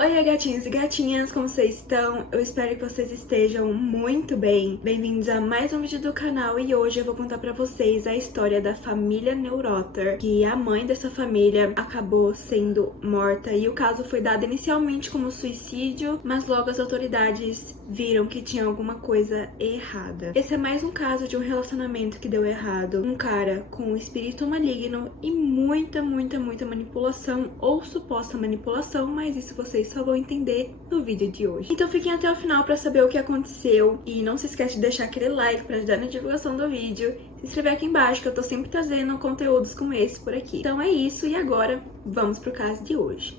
Oi, gatinhos e gatinhas, como vocês estão? Eu espero que vocês estejam muito bem. Bem-vindos a mais um vídeo do canal e hoje eu vou contar pra vocês a história da família Neurotter, que a mãe dessa família acabou sendo morta e o caso foi dado inicialmente como suicídio, mas logo as autoridades viram que tinha alguma coisa errada. Esse é mais um caso de um relacionamento que deu errado. Um cara com espírito maligno e muita manipulação ou suposta manipulação, mas isso vocês só vão entender no vídeo de hoje. Então fiquem até o final pra saber o que aconteceu e não se esquece de deixar aquele like pra ajudar na divulgação do vídeo, se inscrever aqui embaixo que eu tô sempre trazendo conteúdos como esse por aqui. Então é isso e agora vamos pro caso de hoje.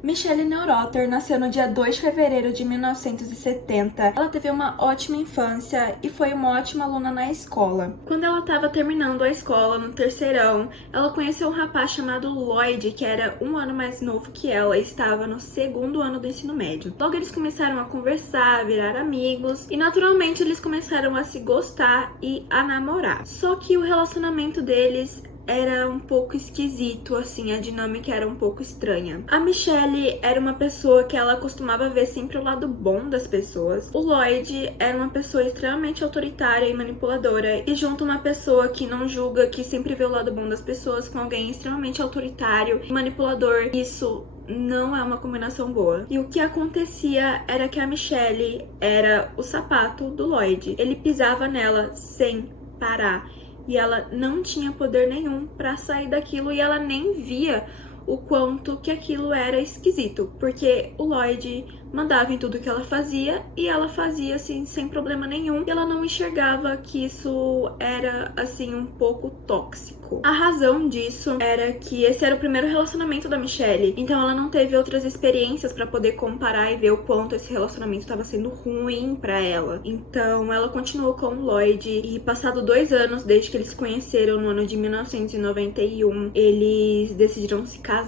Michelle Neurotter nasceu no dia 2 de fevereiro de 1970. Ela teve uma ótima infância e foi uma ótima aluna na escola. Quando ela estava terminando a escola, no terceirão, ela conheceu um rapaz chamado Lloyd, que era um ano mais novo que ela e estava no segundo ano do ensino médio. Logo eles começaram a conversar, a virar amigos e naturalmente eles começaram a se gostar e a namorar. Só que o relacionamento deles era um pouco esquisito, assim, a dinâmica era um pouco estranha. A Michelle era uma pessoa que ela costumava ver sempre o lado bom das pessoas. O Lloyd era uma pessoa extremamente autoritária e manipuladora. E junto uma pessoa que não julga, que sempre vê o lado bom das pessoas, com alguém extremamente autoritário e manipulador, isso não é uma combinação boa. E o que acontecia era que a Michelle era o sapato do Lloyd. Ele pisava nela sem parar. E ela não tinha poder nenhum pra sair daquilo e ela nem via o quanto que aquilo era esquisito, porque o Lloyd mandava em tudo que ela fazia e ela fazia assim sem problema nenhum e ela não enxergava que isso era assim um pouco tóxico. A razão disso era que esse era o primeiro relacionamento da Michelle, então ela não teve outras experiências pra poder comparar e ver o quanto esse relacionamento estava sendo ruim pra ela. Então ela continuou com o Lloyd e passado 2 anos desde que eles se conheceram no ano de 1991, eles decidiram se casar.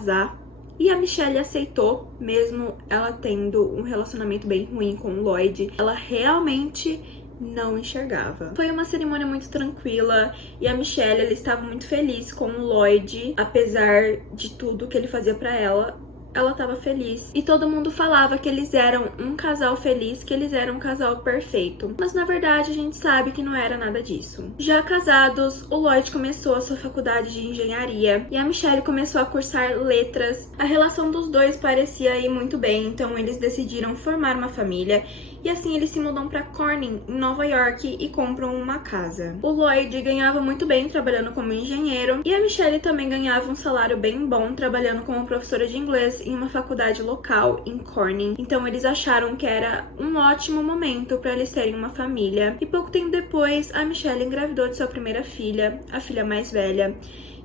E a Michelle aceitou, mesmo ela tendo um relacionamento bem ruim com o Lloyd. Ela realmente não enxergava. Foi uma cerimônia muito tranquila e a Michelle, ela estava muito feliz com o Lloyd, apesar de tudo que ele fazia pra ela. Ela estava feliz e todo mundo falava que eles eram um casal feliz, que eles eram um casal perfeito. Mas na verdade a gente sabe que não era nada disso. Já casados, o Lloyd começou a sua faculdade de engenharia e a Michelle começou a cursar letras. A relação dos dois parecia ir muito bem, então eles decidiram formar uma família e assim eles se mudam para Corning, em Nova York, e compram uma casa. O Lloyd ganhava muito bem trabalhando como engenheiro e a Michelle também ganhava um salário bem bom trabalhando como professora de inglês em uma faculdade local em Corning. Então eles acharam que era um ótimo momento para eles terem uma família. E pouco tempo depois, a Michelle engravidou de sua primeira filha, a filha mais velha.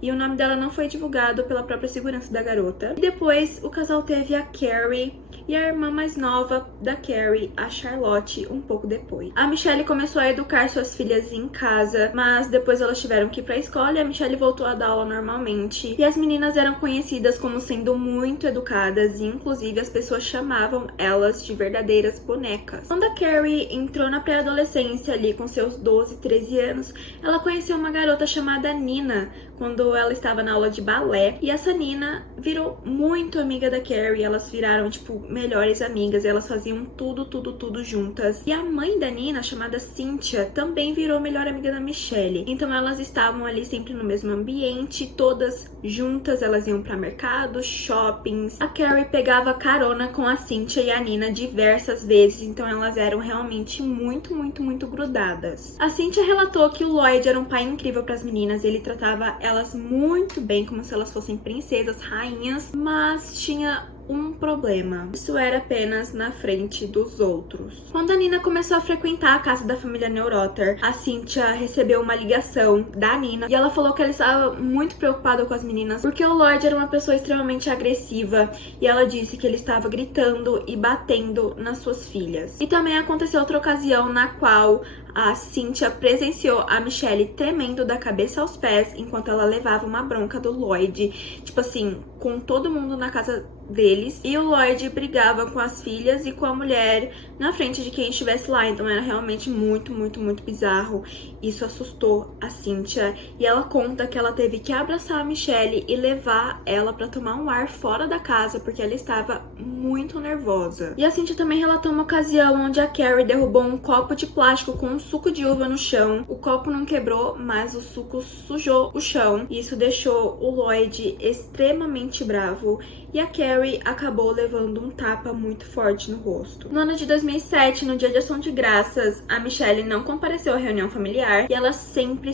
E o nome dela não foi divulgado pela própria segurança da garota. E depois o casal teve a Carrie e a irmã mais nova da Carrie, a Charlotte, um pouco depois. A Michelle começou a educar suas filhas em casa, mas depois elas tiveram que ir pra escola e a Michelle voltou a dar aula normalmente. E as meninas eram conhecidas como sendo muito educadas e inclusive as pessoas chamavam elas de verdadeiras bonecas. Quando a Carrie entrou na pré-adolescência ali com seus 12, 13 anos, ela conheceu uma garota chamada Nina, quando ela estava na aula de balé. E essa Nina virou muito amiga da Carrie, elas viraram, tipo, melhores amigas, elas faziam tudo juntas. E a mãe da Nina, chamada Cynthia, também virou melhor amiga da Michelle. Então elas estavam ali sempre no mesmo ambiente, todas juntas, elas iam pra mercados, shoppings. A Carrie pegava carona com a Cynthia e a Nina diversas vezes, então elas eram realmente muito grudadas. A Cynthia relatou que o Lloyd era um pai incrível pras meninas, ele tratava elas muito bem, como se elas fossem princesas, rainhas, mas tinha um problema. Isso era apenas na frente dos outros. Quando a Nina começou a frequentar a casa da família Neurotter, a Cynthia recebeu uma ligação da Nina e ela falou que ela estava muito preocupada com as meninas porque o Lloyd era uma pessoa extremamente agressiva e ela disse que ele estava gritando e batendo nas suas filhas. E também aconteceu outra ocasião na qual a Cynthia presenciou a Michelle tremendo da cabeça aos pés enquanto ela levava uma bronca do Lloyd. Tipo assim, com todo mundo na casa deles, e o Lloyd brigava com as filhas e com a mulher na frente de quem estivesse lá, então era realmente muito, muito, muito bizarro. Isso assustou a Cynthia, e ela conta que ela teve que abraçar a Michelle e levar ela pra tomar um ar fora da casa, porque ela estava muito nervosa. E a Cynthia também relatou uma ocasião onde a Carrie derrubou um copo de plástico com um suco de uva no chão. O copo não quebrou, mas o suco sujou o chão, e isso deixou o Lloyd extremamente bravo, e a Carrie acabou levando um tapa muito forte no rosto. No ano de 2007, no dia de Ação de Graças, a Michelle não compareceu à reunião familiar, e ela sempre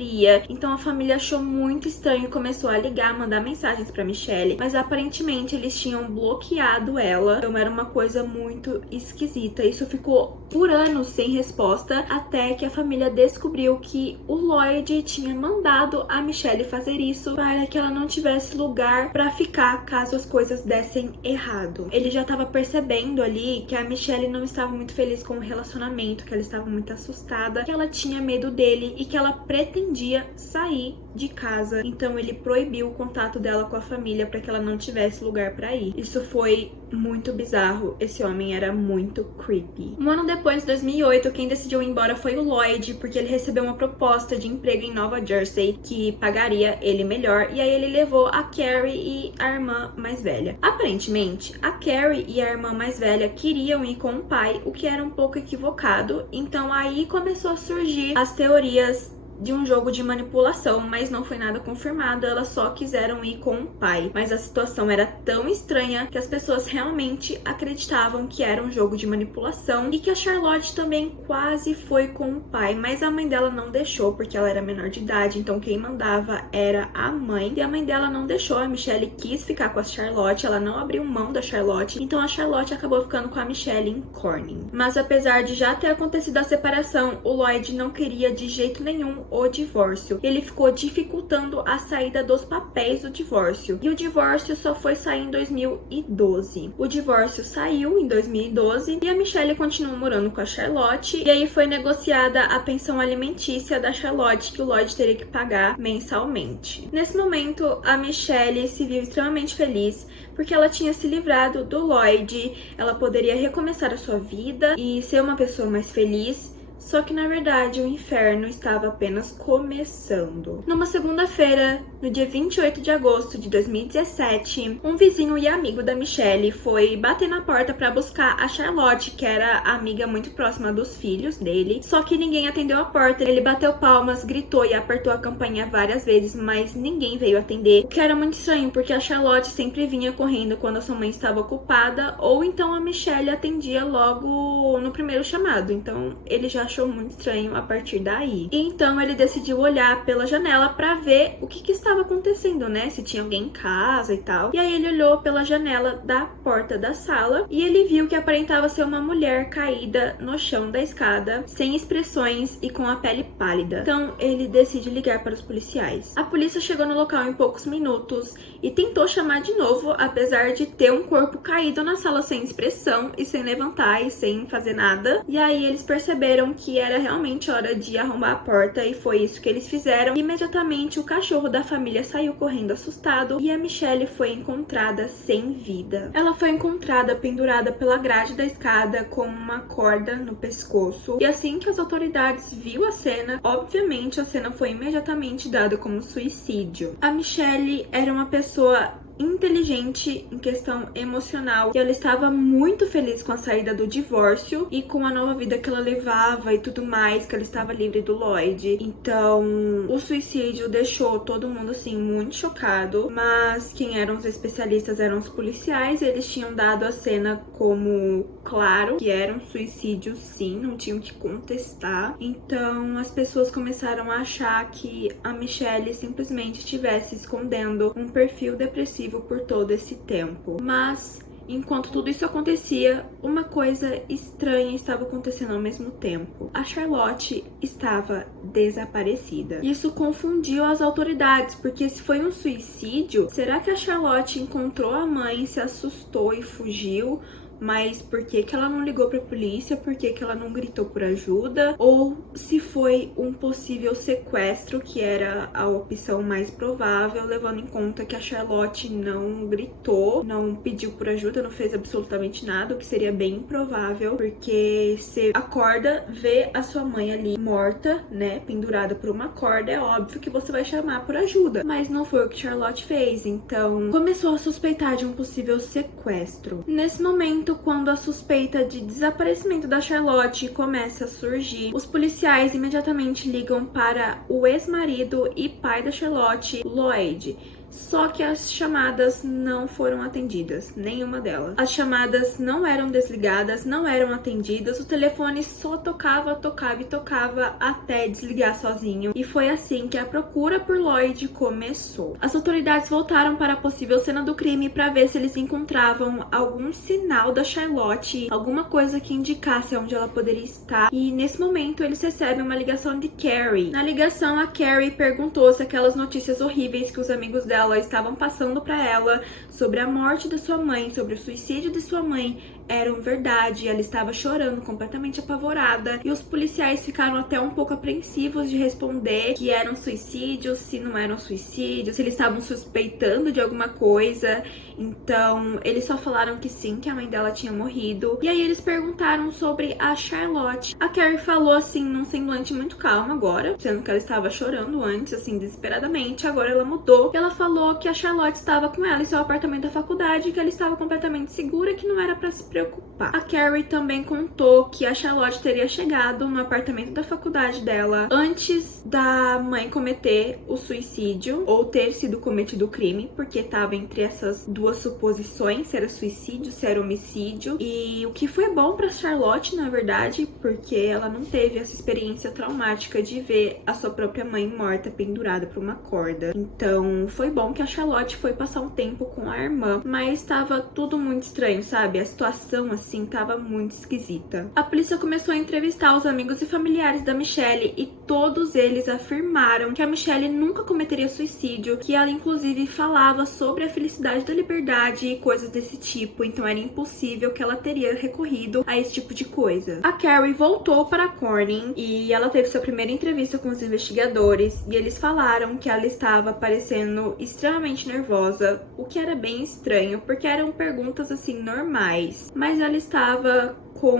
ia. Então a família achou muito estranho e começou a ligar, mandar mensagens pra Michelle, mas aparentemente eles tinham bloqueado ela, então era uma coisa muito esquisita. Isso ficou por anos sem resposta, até que a família descobriu que o Lloyd tinha mandado a Michelle fazer isso para que ela não tivesse lugar pra ficar caso as coisas dessem errado. Ele já estava percebendo ali que a Michelle não estava muito feliz com o relacionamento, que ela estava muito assustada, que ela tinha medo dele e que ela pretendia sair de casa. Então ele proibiu o contato dela com a família para que ela não tivesse lugar para ir. Isso foi muito bizarro. Esse homem era muito creepy. Um ano depois, em 2008, quem decidiu ir embora foi o Lloyd, porque ele recebeu uma proposta de emprego em Nova Jersey que pagaria ele melhor, e aí ele levou a Carrie e a irmã mais velha. Aparentemente, a Carrie e a irmã mais velha queriam ir com o pai, o que era um pouco equivocado. Então aí começou a surgir as teorias de um jogo de manipulação, mas não foi nada confirmado, elas só quiseram ir com o pai. Mas a situação era tão estranha que as pessoas realmente acreditavam que era um jogo de manipulação, e que a Charlotte também quase foi com o pai, mas a mãe dela não deixou, porque ela era menor de idade, então quem mandava era a mãe, e a mãe dela não deixou. A Michelle quis ficar com a Charlotte, ela não abriu mão da Charlotte, então a Charlotte acabou ficando com a Michelle em Corning. Mas apesar de já ter acontecido a separação, o Lloyd não queria de jeito nenhum o divórcio. Ele ficou dificultando a saída dos papéis do divórcio. E o divórcio só foi sair em 2012. O divórcio saiu em 2012 e a Michelle continuou morando com a Charlotte. E aí foi negociada a pensão alimentícia da Charlotte, que o Lloyd teria que pagar mensalmente. Nesse momento, a Michelle se viu extremamente feliz, porque ela tinha se livrado do Lloyd. Ela poderia recomeçar a sua vida e ser uma pessoa mais feliz. Só que, na verdade, o inferno estava apenas começando. Numa segunda-feira, no dia 28 de agosto de 2017, um vizinho e amigo da Michelle foi bater na porta para buscar a Charlotte, que era amiga muito próxima dos filhos dele. Só que ninguém atendeu a porta. Ele bateu palmas, gritou e apertou a campainha várias vezes, mas ninguém veio atender. O que era muito estranho, porque a Charlotte sempre vinha correndo quando a sua mãe estava ocupada, ou então a Michelle atendia logo no primeiro chamado. Então, ele já achou muito estranho a partir daí. E então ele decidiu olhar pela janela pra ver o que estava acontecendo, né? Se tinha alguém em casa e tal. E aí ele olhou pela janela da porta da sala e ele viu que aparentava ser uma mulher caída no chão da escada, sem expressões e com a pele pálida. Então ele decide ligar para os policiais. A polícia chegou no local em poucos minutos e tentou chamar de novo, apesar de ter um corpo caído na sala sem expressão e sem levantar e sem fazer nada. E aí eles perceberam que era realmente hora de arrombar a porta, e foi isso que eles fizeram. Imediatamente o cachorro da família saiu correndo assustado e a Michelle foi encontrada sem vida. Ela foi encontrada pendurada pela grade da escada com uma corda no pescoço, e assim que as autoridades viu a cena, obviamente a cena foi imediatamente dada como suicídio. A Michelle era uma pessoa inteligente em questão emocional, e ela estava muito feliz com a saída do divórcio e com a nova vida que ela levava e tudo mais, que ela estava livre do Lloyd. Então o suicídio deixou todo mundo assim muito chocado, mas quem eram os especialistas eram os policiais, e eles tinham dado a cena como claro que era um suicídio sim, não tinham que contestar. Então as pessoas começaram a achar que a Michelle simplesmente estivesse escondendo um perfil depressivo por todo esse tempo. Mas enquanto tudo isso acontecia, uma coisa estranha estava acontecendo ao mesmo tempo. A Charlotte estava desaparecida. Isso confundiu as autoridades, porque se foi um suicídio, será que a Charlotte encontrou a mãe, se assustou e fugiu? mas por que ela não ligou pra polícia, por que ela não gritou por ajuda, ou se foi um possível sequestro, que era a opção mais provável, levando em conta que a Charlotte não gritou, não pediu por ajuda, não fez absolutamente nada, o que seria bem improvável, porque você acorda, vê a sua mãe ali morta, né, pendurada por uma corda, é óbvio que você vai chamar por ajuda, mas não foi o que Charlotte fez, então começou a suspeitar de um possível sequestro. Nesse momento, quando a suspeita de desaparecimento da Charlotte começa a surgir, os policiais imediatamente ligam para o ex-marido e pai da Charlotte, Lloyd. Só que as chamadas não foram atendidas, nenhuma delas. As chamadas não eram desligadas, não eram atendidas, o telefone só tocava, tocava e tocava até desligar sozinho. E foi assim que a procura por Lloyd começou. As autoridades voltaram para a possível cena do crime para ver se eles encontravam algum sinal da Charlotte, alguma coisa que indicasse onde ela poderia estar. E nesse momento eles recebem uma ligação de Carrie. Na ligação, a Carrie perguntou se aquelas notícias horríveis que os amigos dela estavam passando para ela sobre a morte da sua mãe, sobre o suicídio de sua mãe, eram verdade. Ela estava chorando, completamente apavorada, e os policiais ficaram até um pouco apreensivos de responder que eram suicídios, se não eram suicídios, se eles estavam suspeitando de alguma coisa. Então eles só falaram que sim, que a mãe dela tinha morrido. E aí eles perguntaram sobre a Charlotte. A Carrie falou assim, num semblante muito calmo agora, sendo que ela estava chorando antes, assim, desesperadamente. Agora ela mudou e ela falou que a Charlotte estava com ela em seu apartamento da faculdade, que ela estava completamente segura, que não era pra se preocupar. A Carrie também contou que a Charlotte teria chegado no apartamento da faculdade dela antes da mãe cometer o suicídio, ou ter sido cometido o crime, porque estava entre essas duas suposições, se era suicídio, se era homicídio. E o que foi bom pra Charlotte, na verdade, porque ela não teve essa experiência traumática de ver a sua própria mãe morta pendurada por uma corda. Então foi bom que a Charlotte foi passar um tempo com a irmã, mas estava tudo muito estranho, sabe? A situação, assim, tava muito esquisita. A polícia começou a entrevistar os amigos e familiares da Michelle e todos eles afirmaram que a Michelle nunca cometeria suicídio, que ela inclusive falava sobre a felicidade da liberdade e coisas desse tipo, então era impossível que ela teria recorrido a esse tipo de coisa. A Carrie voltou para Corning e ela teve sua primeira entrevista com os investigadores e eles falaram que ela estava parecendo extremamente nervosa, o que era bem estranho, porque eram perguntas assim normais, mas ela estava com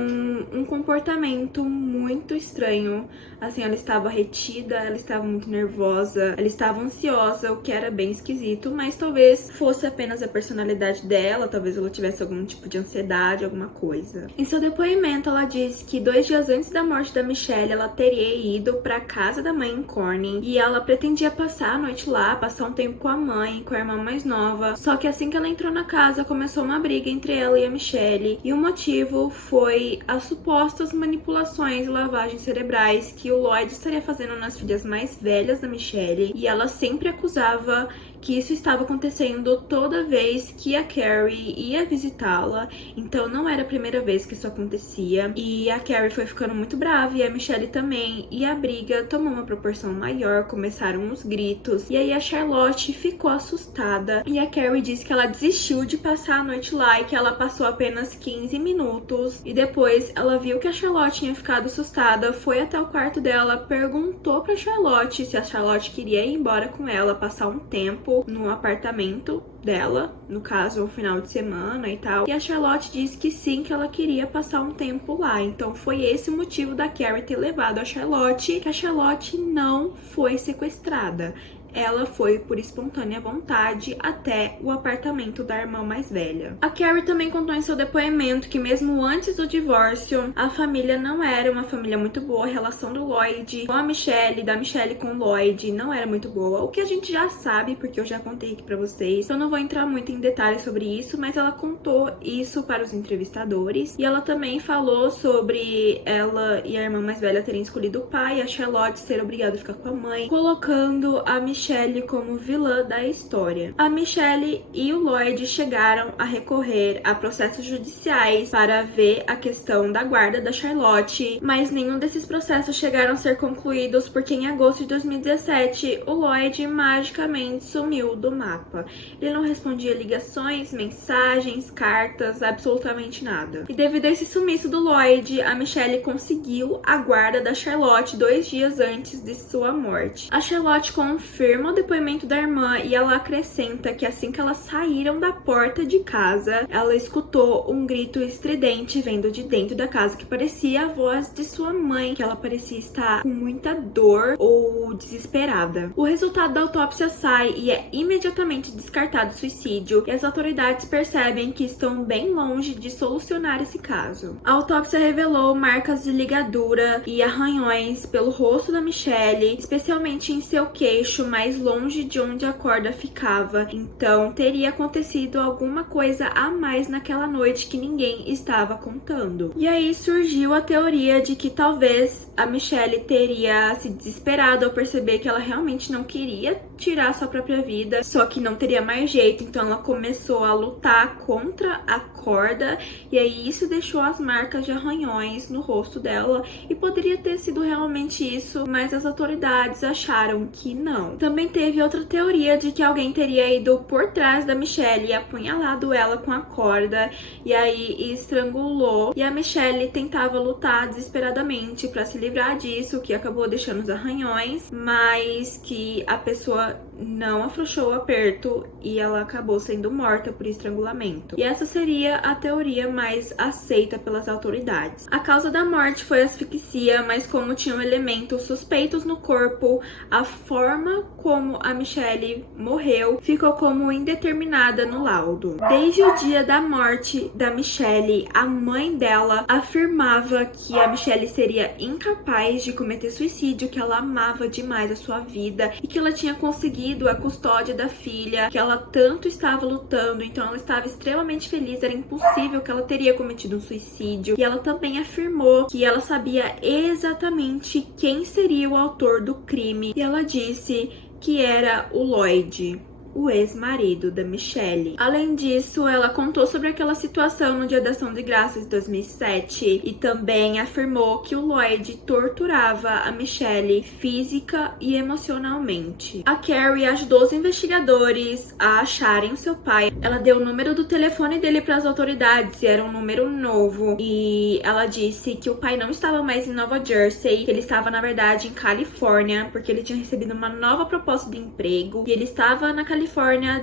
um comportamento muito estranho. Assim, ela estava retida, ela estava muito nervosa, ela estava ansiosa, o que era bem esquisito, mas talvez fosse apenas a personalidade dela, talvez ela tivesse algum tipo de ansiedade, alguma coisa. Em seu depoimento, ela disse que 2 dias antes da morte da Michelle, ela teria ido para casa da mãe em Corning e ela pretendia passar a noite lá, passar um tempo com a mãe, com a irmã mais nova. Só que assim que ela entrou na casa, começou uma briga entre ela e a Michelle, e o motivo foi as supostas manipulações e lavagens cerebrais que o Lloyd estaria fazendo nas filhas mais velhas da Michelle, e ela sempre acusava que isso estava acontecendo toda vez que a Carrie ia visitá-la, então não era a primeira vez que isso acontecia, e a Carrie foi ficando muito brava, e a Michelle também, e a briga tomou uma proporção maior, começaram os gritos, e aí a Charlotte ficou assustada, e a Carrie disse que ela desistiu de passar a noite lá, e que ela passou apenas 15 minutos, e depois ela viu que a Charlotte tinha ficado assustada, foi até o quarto dela, perguntou pra Charlotte se a Charlotte queria ir embora com ela, passar um tempo no apartamento dela, no caso, um final de semana e tal. E a Charlotte disse que sim, que ela queria passar um tempo lá. Então foi esse o motivo da Carrie ter levado a Charlotte, que a Charlotte não foi sequestrada. Ela foi por espontânea vontade até o apartamento da irmã mais velha. A Carrie também contou em seu depoimento que mesmo antes do divórcio, a família não era uma família muito boa. A relação do Lloyd com a Michelle, da Michelle com o Lloyd, não era muito boa. O que a gente já sabe, porque eu já contei aqui pra vocês. Então eu não vou entrar muito em detalhes sobre isso, mas ela contou isso para os entrevistadores. E ela também falou sobre ela e a irmã mais velha terem escolhido o pai, a Charlotte ser obrigada a ficar com a mãe, colocando a Michelle Michelle como vilã da história. A Michelle e o Lloyd chegaram a recorrer a processos judiciais para ver a questão da guarda da Charlotte, mas nenhum desses processos chegaram a ser concluídos porque em agosto de 2017 o Lloyd magicamente sumiu do mapa. Ele não respondia ligações, mensagens, cartas, absolutamente nada. E devido a esse sumiço do Lloyd, a Michelle conseguiu a guarda da Charlotte 2 dias antes de sua morte. A Charlotte confirma o depoimento da irmã e ela acrescenta que assim que elas saíram da porta de casa, ela escutou um grito estridente vindo de dentro da casa que parecia a voz de sua mãe, que ela parecia estar com muita dor ou desesperada. O resultado da autópsia sai e é imediatamente descartado suicídio, e as autoridades percebem que estão bem longe de solucionar esse caso. A autópsia revelou marcas de ligadura e arranhões pelo rosto da Michelle, especialmente em seu queixo, mais longe de onde a corda ficava. Então, teria acontecido alguma coisa a mais naquela noite que ninguém estava contando. E aí surgiu a teoria de que talvez a Michelle teria se desesperado ao perceber que ela realmente não queria tirar sua própria vida, só que não teria mais jeito, então ela começou a lutar contra a corda, e aí isso deixou as marcas de arranhões no rosto dela, e poderia ter sido realmente isso, mas as autoridades acharam que não. Também teve outra teoria de que alguém teria ido por trás da Michelle e apunhalado ela com a corda, e aí estrangulou, e a Michelle tentava lutar desesperadamente para se livrar disso, que acabou deixando os arranhões, mas que a pessoa não afrouxou o aperto e ela acabou sendo morta por estrangulamento. E essa seria a teoria mais aceita pelas autoridades. A causa da morte foi asfixia, mas como tinham elementos suspeitos no corpo, a forma como a Michelle morreu ficou como indeterminada no laudo. Desde o dia da morte da Michelle, a mãe dela afirmava que a Michelle seria incapaz de cometer suicídio, que ela amava demais a sua vida e que ela tinha conseguido a custódia da filha, que ela tanto estava lutando, então ela estava extremamente feliz, era impossível que ela teria cometido um suicídio. E ela também afirmou que ela sabia exatamente quem seria o autor do crime, e ela disse que era o Lloyd, o ex-marido da Michelle. Além disso, ela contou sobre aquela situação no Dia da Ação de Graças de 2007 e também afirmou que o Lloyd torturava a Michelle física e emocionalmente. A Carrie ajudou os investigadores a acharem o seu pai. Ela deu o número do telefone dele para as autoridades, e era um número novo, e ela disse que o pai não estava mais em Nova Jersey, que ele estava na verdade em Califórnia, porque ele tinha recebido uma nova proposta de emprego e ele estava na Califórnia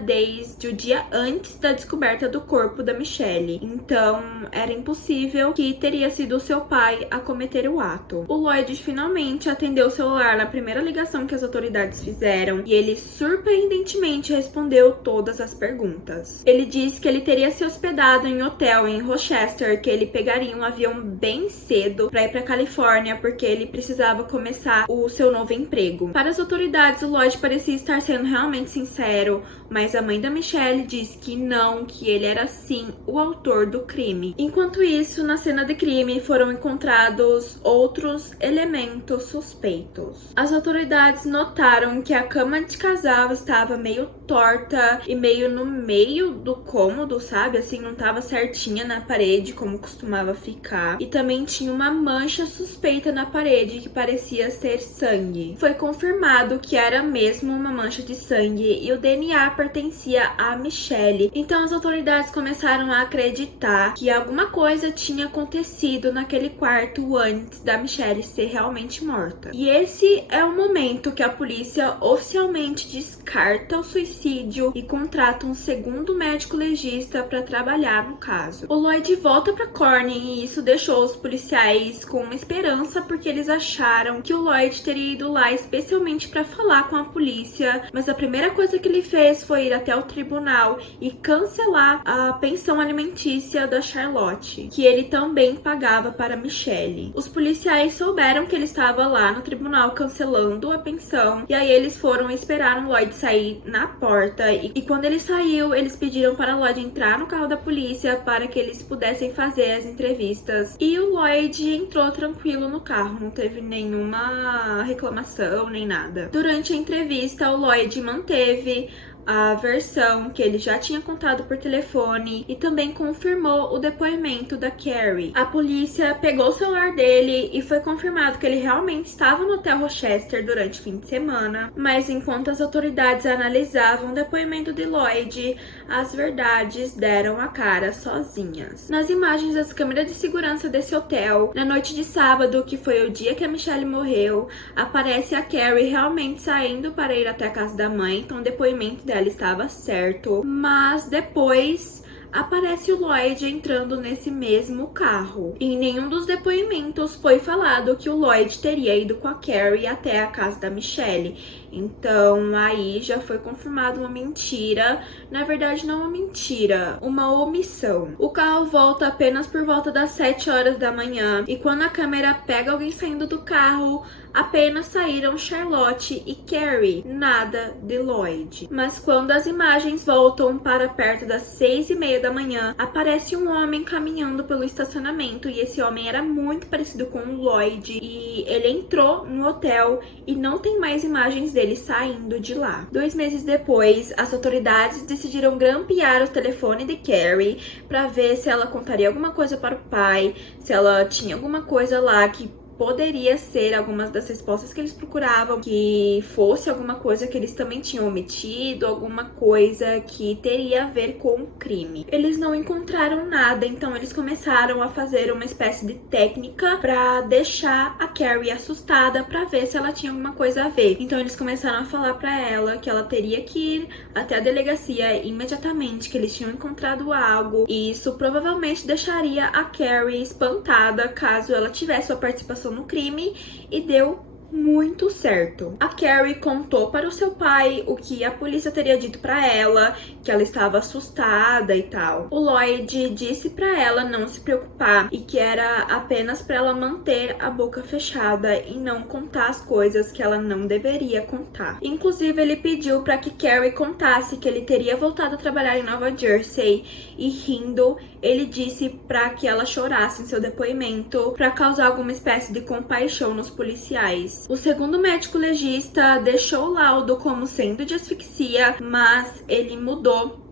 desde o dia antes da descoberta do corpo da Michelle. Então, era impossível que teria sido o seu pai a cometer o ato. O Lloyd finalmente atendeu o celular na primeira ligação que as autoridades fizeram, e ele surpreendentemente respondeu todas as perguntas. Ele disse que ele teria se hospedado em um hotel em Rochester, que ele pegaria um avião bem cedo para ir para Califórnia, porque ele precisava começar o seu novo emprego. Para as autoridades, o Lloyd parecia estar sendo realmente sincero, mas a mãe da Michelle disse que não, que ele era sim o autor do crime. Enquanto isso, na cena de crime foram encontrados outros elementos suspeitos. As autoridades notaram que a cama de casal estava meio torta e meio no meio do cômodo, sabe? Assim, não estava certinha na parede como costumava ficar. E também tinha uma mancha suspeita na parede que parecia ser sangue. Foi confirmado que era mesmo uma mancha de sangue e o DNA pertencia a Michelle. Então as autoridades começaram a acreditar que alguma coisa tinha acontecido naquele quarto antes da Michelle ser realmente morta. E esse é o momento que a polícia oficialmente descarta o suicídio e contrata um segundo médico legista para trabalhar no caso. O Lloyd volta para Corning e isso deixou os policiais com uma esperança, porque eles acharam que o Lloyd teria ido lá especialmente para falar com a polícia, mas a primeira coisa que ele fez foi ir até o tribunal e cancelar a pensão alimentícia da Charlotte, que ele também pagava para Michelle. Os policiais souberam que ele estava lá no tribunal cancelando a pensão, e aí eles foram esperar o Lloyd sair na porta porta e quando ele saiu, eles pediram para Lloyd entrar no carro da polícia para que eles pudessem fazer as entrevistas. E o Lloyd entrou tranquilo no carro, não teve nenhuma reclamação nem nada. Durante a entrevista, o Lloyd manteve a versão que ele já tinha contado por telefone e também confirmou o depoimento da Carrie. A polícia pegou o celular dele e foi confirmado que ele realmente estava no Hotel Rochester durante o fim de semana, mas enquanto as autoridades analisavam o depoimento de Lloyd, as verdades deram a cara sozinhas. Nas imagens das câmeras de segurança desse hotel, na noite de sábado, que foi o dia que a Michelle morreu, aparece a Carrie realmente saindo para ir até a casa da mãe, então o depoimento dela estava certo, mas depois aparece o Lloyd entrando nesse mesmo carro. Em nenhum dos depoimentos foi falado que o Lloyd teria ido com a Carrie até a casa da Michelle. Então aí já foi confirmado uma mentira. Na verdade, não uma mentira, uma omissão. O carro volta apenas por volta das 7 horas da manhã e quando a câmera pega alguém saindo do carro, apenas saíram Charlotte e Carrie, nada de Lloyd. Mas quando as imagens voltam para perto das 6:30 da manhã, aparece um homem caminhando pelo estacionamento e esse homem era muito parecido com o Lloyd e ele entrou no hotel e não tem mais imagens dele saindo de lá. 2 meses depois, as autoridades decidiram grampear o telefone de Carrie para ver se ela contaria alguma coisa para o pai, se ela tinha alguma coisa lá que poderia ser algumas das respostas que eles procuravam, que fosse alguma coisa que eles também tinham omitido, alguma coisa que teria a ver com o crime. Eles não encontraram nada, então eles começaram a fazer uma espécie de técnica pra deixar a Carrie assustada pra ver se ela tinha alguma coisa a ver. Então eles começaram a falar pra ela que ela teria que ir até a delegacia imediatamente, que eles tinham encontrado algo, e isso provavelmente deixaria a Carrie espantada caso ela tivesse sua participação no crime, e deu muito certo. A Carrie contou para o seu pai o que a polícia teria dito para ela, que ela estava assustada e tal. O Lloyd disse para ela não se preocupar e que era apenas para ela manter a boca fechada e não contar as coisas que ela não deveria contar. Inclusive, ele pediu para que Carrie contasse que ele teria voltado a trabalhar em Nova Jersey e, rindo, ele disse para que ela chorasse em seu depoimento para causar alguma espécie de compaixão nos policiais. O segundo médico legista deixou o laudo como sendo de asfixia, mas ele mudou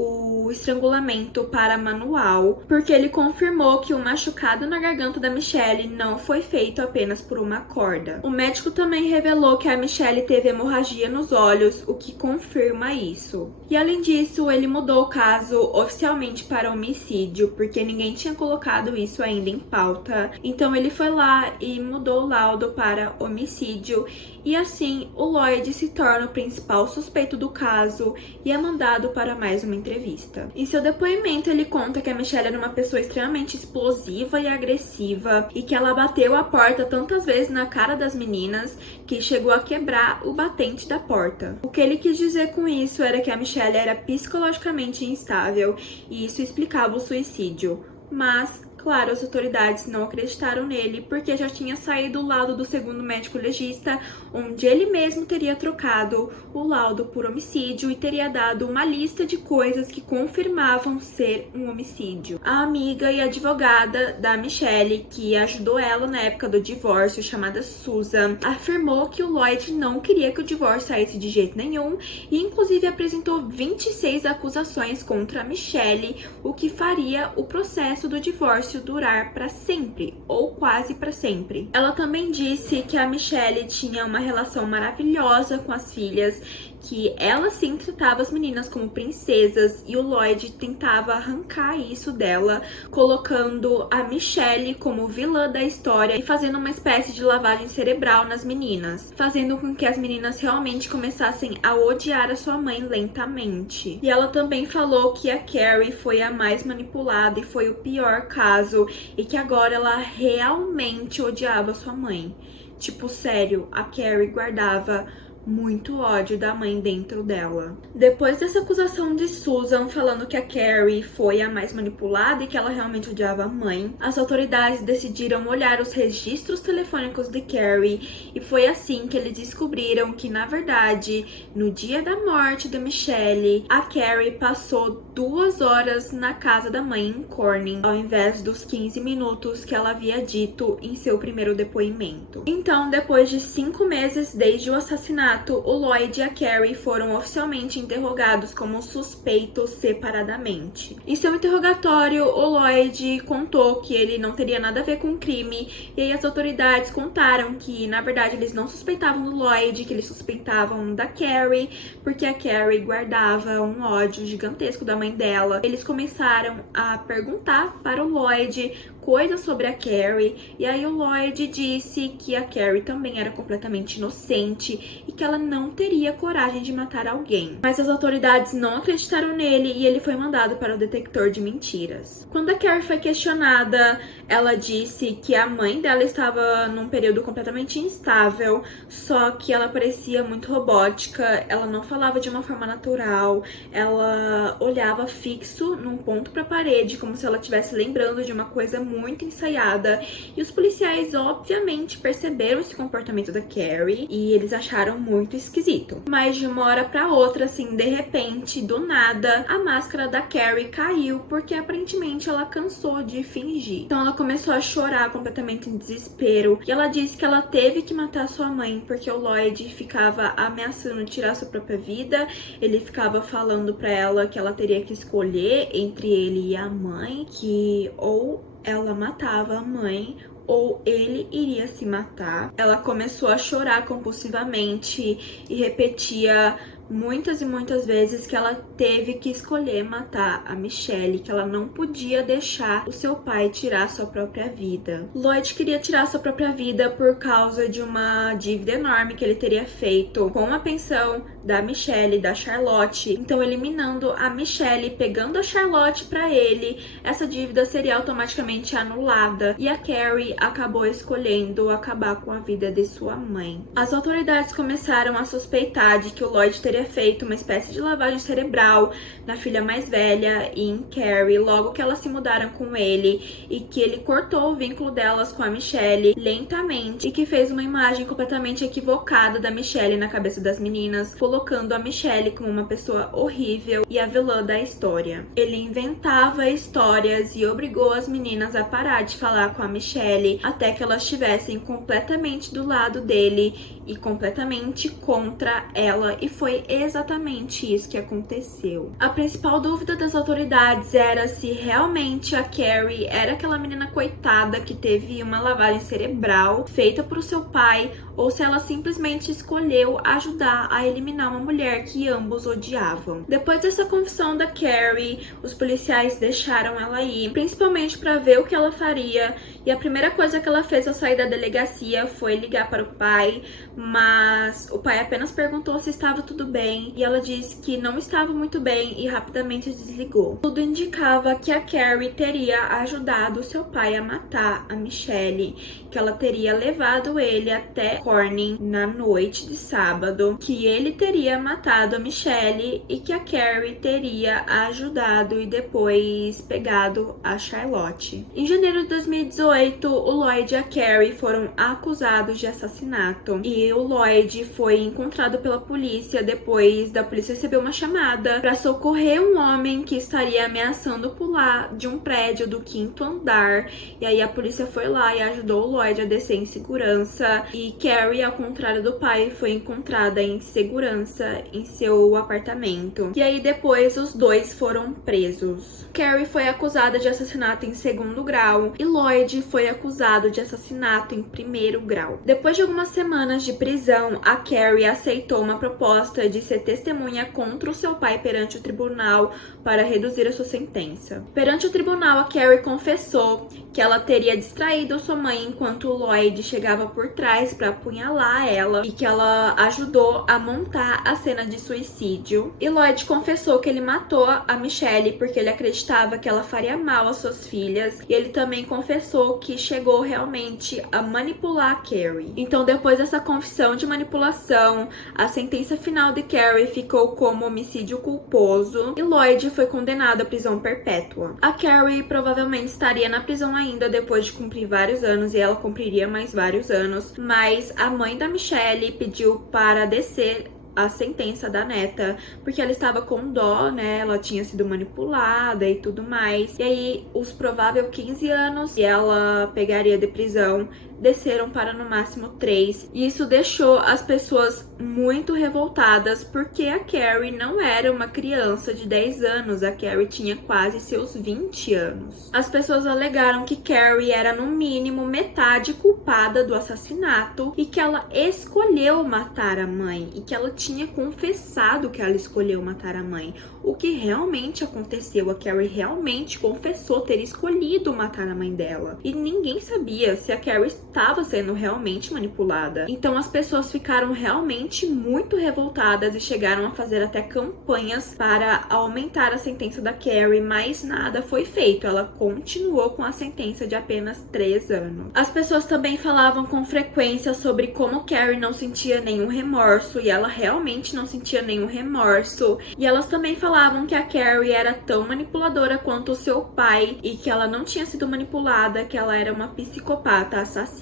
o estrangulamento para manual, porque ele confirmou que o machucado na garganta da Michelle não foi feito apenas por uma corda. O médico também revelou que a Michelle teve hemorragia nos olhos, o que confirma isso. E além disso, ele mudou o caso oficialmente para homicídio, porque ninguém tinha colocado isso ainda em pauta. Então ele foi lá e mudou o laudo para homicídio, e assim o Lloyd se torna o principal suspeito do caso e é mandado para mais uma entrevista. Em seu depoimento, ele conta que a Michelle era uma pessoa extremamente explosiva e agressiva e que ela bateu a porta tantas vezes na cara das meninas que chegou a quebrar o batente da porta. O que ele quis dizer com isso era que a Michelle era psicologicamente instável e isso explicava o suicídio. Mas, claro, as autoridades não acreditaram nele porque já tinha saído o laudo do segundo médico legista, onde ele mesmo teria trocado o laudo por homicídio e teria dado uma lista de coisas que confirmavam ser um homicídio. A amiga e advogada da Michelle, que ajudou ela na época do divórcio, chamada Susan, afirmou que o Lloyd não queria que o divórcio saísse de jeito nenhum e inclusive apresentou 26 acusações contra a Michelle, o que faria o processo do divórcio durar para sempre, ou quase para sempre. Ela também disse que a Michelle tinha uma relação maravilhosa com as filhas, que ela sim tratava as meninas como princesas e o Lloyd tentava arrancar isso dela, colocando a Michelle como vilã da história e fazendo uma espécie de lavagem cerebral nas meninas, fazendo com que as meninas realmente começassem a odiar a sua mãe lentamente. E ela também falou que a Carrie foi a mais manipulada e foi o pior caso e que agora ela realmente odiava sua mãe. Tipo, sério, a Carrie guardava muito ódio da mãe dentro dela. Depois dessa acusação de Susan falando que a Carrie foi a mais manipulada e que ela realmente odiava a mãe, as autoridades decidiram olhar os registros telefônicos de Carrie e foi assim que eles descobriram que, na verdade, no dia da morte da Michelle, a Carrie passou 2 horas na casa da mãe em Corning, ao invés dos 15 minutos que ela havia dito em seu primeiro depoimento. Então, depois de 5 meses desde o assassinato, o Lloyd e a Carrie foram oficialmente interrogados como suspeitos separadamente. Em seu interrogatório, o Lloyd contou que ele não teria nada a ver com o crime, e aí as autoridades contaram que, na verdade, eles não suspeitavam do Lloyd, que eles suspeitavam da Carrie, porque a Carrie guardava um ódio gigantesco da mãe dela. Eles começaram a perguntar para o Lloyd coisas sobre a Carrie, e aí o Lloyd disse que a Carrie também era completamente inocente e que ela não teria coragem de matar alguém. Mas as autoridades não acreditaram nele e ele foi mandado para o detector de mentiras. Quando a Carrie foi questionada, ela disse que a mãe dela estava num período completamente instável, só que ela parecia muito robótica, ela não falava de uma forma natural, ela olhava fixo num ponto para a parede, como se ela estivesse lembrando de uma coisa muito ensaiada, e os policiais obviamente perceberam esse comportamento da Carrie e eles acharam muito esquisito. Mas de uma hora pra outra, assim, de repente, do nada, a máscara da Carrie caiu porque aparentemente ela cansou de fingir. Então ela começou a chorar completamente em desespero e ela disse que ela teve que matar sua mãe porque o Lloyd ficava ameaçando tirar sua própria vida, ele ficava falando pra ela que ela teria que escolher entre ele e a mãe, que ou ela matava a mãe ou ele iria se matar. Ela começou a chorar compulsivamente e repetia muitas e muitas vezes que ela teve que escolher matar a Michelle, que ela não podia deixar o seu pai tirar sua própria vida. Lloyd queria tirar sua própria vida por causa de uma dívida enorme que ele teria feito com a pensão da Michelle e da Charlotte. Então, eliminando a Michelle, pegando a Charlotte pra ele, essa dívida seria automaticamente anulada e a Carrie acabou escolhendo acabar com a vida de sua mãe. As autoridades começaram a suspeitar de que o Lloyd teria feito uma espécie de lavagem cerebral na filha mais velha e em Carrie logo que elas se mudaram com ele, e que ele cortou o vínculo delas com a Michelle lentamente e que fez uma imagem completamente equivocada da Michelle na cabeça das meninas, colocando a Michelle como uma pessoa horrível e a vilã da história. Ele inventava histórias e obrigou as meninas a parar de falar com a Michelle até que elas estivessem completamente do lado dele e completamente contra ela, e foi exatamente isso que aconteceu. A principal dúvida das autoridades era se realmente a Carrie era aquela menina coitada que teve uma lavagem cerebral feita por seu pai, ou se ela simplesmente escolheu ajudar a eliminar uma mulher que ambos odiavam. Depois dessa confissão da Carrie, os policiais deixaram ela ir, principalmente para ver o que ela faria, e a primeira coisa que ela fez ao sair da delegacia foi ligar para o pai, mas o pai apenas perguntou se estava tudo bem e ela disse que não estava muito bem e rapidamente desligou. Tudo indicava que a Carrie teria ajudado seu pai a matar a Michelle, que ela teria levado ele até Corning na noite de sábado, que ele teria matado a Michelle e que a Carrie teria ajudado e depois pegado a Charlotte. Em janeiro de 2018, o Lloyd e a Carrie foram acusados de assassinato e o Lloyd foi encontrado pela polícia depois da polícia receber uma chamada para socorrer um homem que estaria ameaçando pular de um prédio do 5º andar, e aí a polícia foi lá e ajudou o Lloyd a descer em segurança, e Carrie, ao contrário do pai, foi encontrada em segurança em seu apartamento. E aí depois os dois foram presos. Carrie foi acusada de assassinato em 2º grau e Lloyd foi acusado de assassinato em 1º grau. Depois de algumas semanas de prisão, a Carrie aceitou uma proposta proposta de ser testemunha contra o seu pai perante o tribunal para reduzir a sua sentença. Perante o tribunal, a Carrie confessou que ela teria distraído sua mãe enquanto o Lloyd chegava por trás para apunhalar ela e que ela ajudou a montar a cena de suicídio. E Lloyd confessou que ele matou a Michelle porque ele acreditava que ela faria mal às suas filhas, e ele também confessou que chegou realmente a manipular a Carrie. Então, depois dessa confissão de manipulação, a sentença final de Carrie ficou como homicídio culposo e Lloyd foi condenado à prisão perpétua. A Carrie provavelmente estaria na prisão ainda depois de cumprir vários anos, e ela cumpriria mais vários anos, mas a mãe da Michelle pediu para descer a sentença da neta, porque ela estava com dó, né? Ela tinha sido manipulada e tudo mais. E aí, os prováveis 15 anos que ela pegaria de prisão desceram para no máximo 3. E isso deixou as pessoas muito revoltadas, porque a Carrie não era uma criança de 10 anos, a Carrie tinha quase seus 20 anos. As pessoas alegaram que Carrie era no mínimo metade culpada do assassinato e que ela escolheu matar a mãe e que ela tinha confessado que ela escolheu matar a mãe. O que realmente aconteceu, a Carrie realmente confessou ter escolhido matar a mãe dela. E ninguém sabia se a Carrie estava sendo realmente manipulada. Então as pessoas ficaram realmente muito revoltadas e chegaram a fazer até campanhas para aumentar a sentença da Carrie, mas nada foi feito. Ela continuou com a sentença de apenas 3 anos. As pessoas também falavam com frequência sobre como Carrie não sentia nenhum remorso, e ela realmente não sentia nenhum remorso. E elas também falavam que a Carrie era tão manipuladora quanto o seu pai e que ela não tinha sido manipulada, que ela era uma psicopata assassina.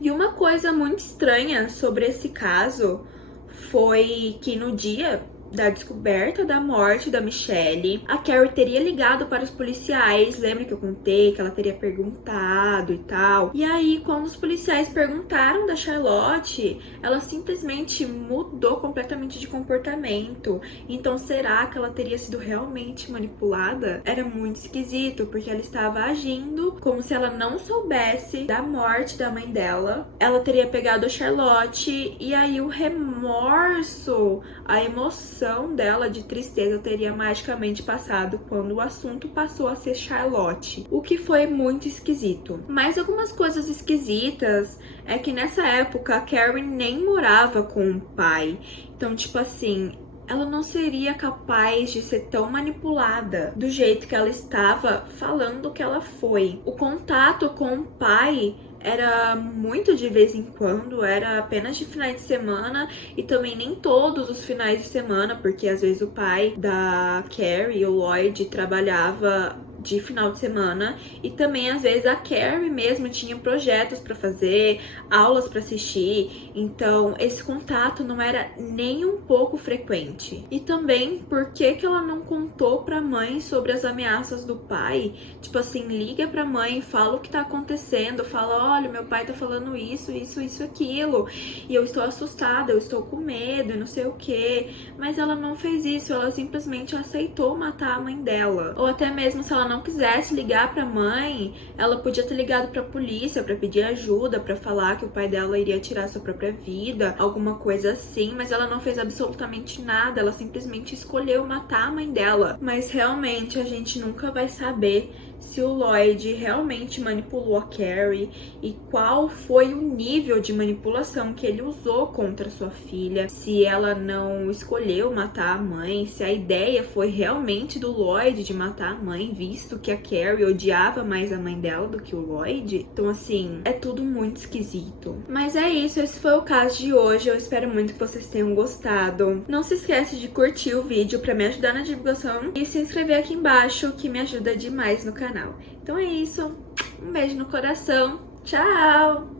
E uma coisa muito estranha sobre esse caso foi que no dia da descoberta da morte da Michelle, a Carrie teria ligado para os policiais. Lembra que eu contei que ela teria perguntado e tal? E aí, quando os policiais perguntaram da Charlotte, ela simplesmente mudou completamente de comportamento. Então, será que ela teria sido realmente manipulada? Era muito esquisito, porque ela estava agindo como se ela não soubesse da morte da mãe dela. Ela teria pegado a Charlotte, e aí o remorso, a emoção dela de tristeza teria magicamente passado quando o assunto passou a ser Charlotte, o que foi muito esquisito. Mas algumas coisas esquisitas é que nessa época a Carrie nem morava com o pai. Então, tipo assim, ela não seria capaz de ser tão manipulada do jeito que ela estava falando que ela foi. O contato com o pai era muito de vez em quando, era apenas de finais de semana, e também nem todos os finais de semana, porque às vezes o pai da Carrie, o Lloyd, trabalhava de final de semana, e também às vezes a Carrie mesmo tinha projetos para fazer, aulas para assistir, então esse contato não era nem um pouco frequente. E também, por que que ela não contou pra mãe sobre as ameaças do pai? Tipo assim, liga pra mãe, fala o que tá acontecendo, fala, olha, meu pai tá falando isso, aquilo, e eu estou assustada, eu estou com medo, e não sei o que. Mas ela não fez isso, ela simplesmente aceitou matar a mãe dela. Ou até mesmo se ela não quisesse ligar pra mãe, ela podia ter ligado pra polícia pra pedir ajuda, pra falar que o pai dela iria tirar sua própria vida, alguma coisa assim, mas ela não fez absolutamente nada, ela simplesmente escolheu matar a mãe dela. Mas realmente a gente nunca vai saber se o Lloyd realmente manipulou a Carrie e qual foi o nível de manipulação que ele usou contra sua filha, se ela não escolheu matar a mãe, se a ideia foi realmente do Lloyd de matar a mãe, visto que a Carrie odiava mais a mãe dela do que o Lloyd. Então assim, é tudo muito esquisito. Mas é isso, esse foi o caso de hoje, eu espero muito que vocês tenham gostado. Não se esquece de curtir o vídeo pra me ajudar na divulgação e se inscrever aqui embaixo, que me ajuda demais no canal. Então é isso, um beijo no coração, tchau!